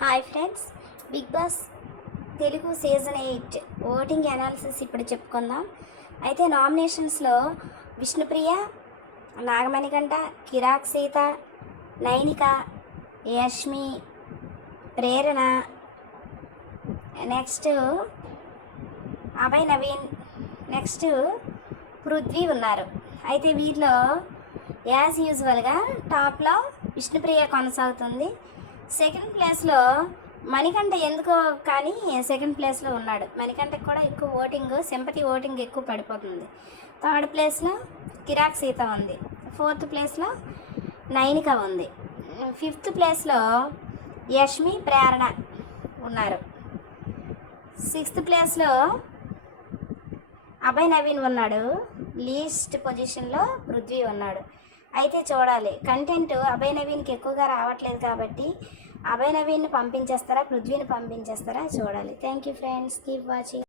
Hi friends, Bigg Boss Telugu season 8 voting analysis ఇప్పుడు చెప్పుకుందాం. అయితే నామినేషన్స్లో విష్ణుప్రియ, నాగమణికంఠ, కిరాక్ సీత, నైనిక, యష్మి, ప్రేరణ, నెక్స్ట్ అభయ్ నవీన్, నెక్స్ట్ పృథ్వీ ఉన్నారు. అయితే వీరిలో యాజ్ యూజువల్గా టాప్లో విష్ణుప్రియ కొనసాగుతుంది. సెకండ్ ప్లేస్లో మణికంఠ ఎందుకో కానీ సెకండ్ ప్లేస్లో ఉన్నాడు. మణికంఠకి కూడా ఎక్కువ సింపతి ఓటింగ్ ఎక్కువ పడిపోతుంది. థర్డ్ ప్లేస్లో కిరాక్ సీత ఉంది. ఫోర్త్ ప్లేస్లో నైనిక ఉంది. ఫిఫ్త్ ప్లేస్లో యష్మి, ప్రేరణ ఉన్నారు. సిక్స్త్ ప్లేస్లో అభయ్ నవీన్ ఉన్నాడు. లీస్ట్ పొజిషన్లో పృథ్వీ ఉన్నాడు. అయితే చూడాలి, కంటెంట్ అభయ్ నవీన్కి ఎక్కువగా రావట్లేదు కాబట్టి అభయ్ నవీన్ని పంపించేస్తారా, పృథ్వీని పంపించేస్తారా చూడాలి. Thank you friends, keep watching.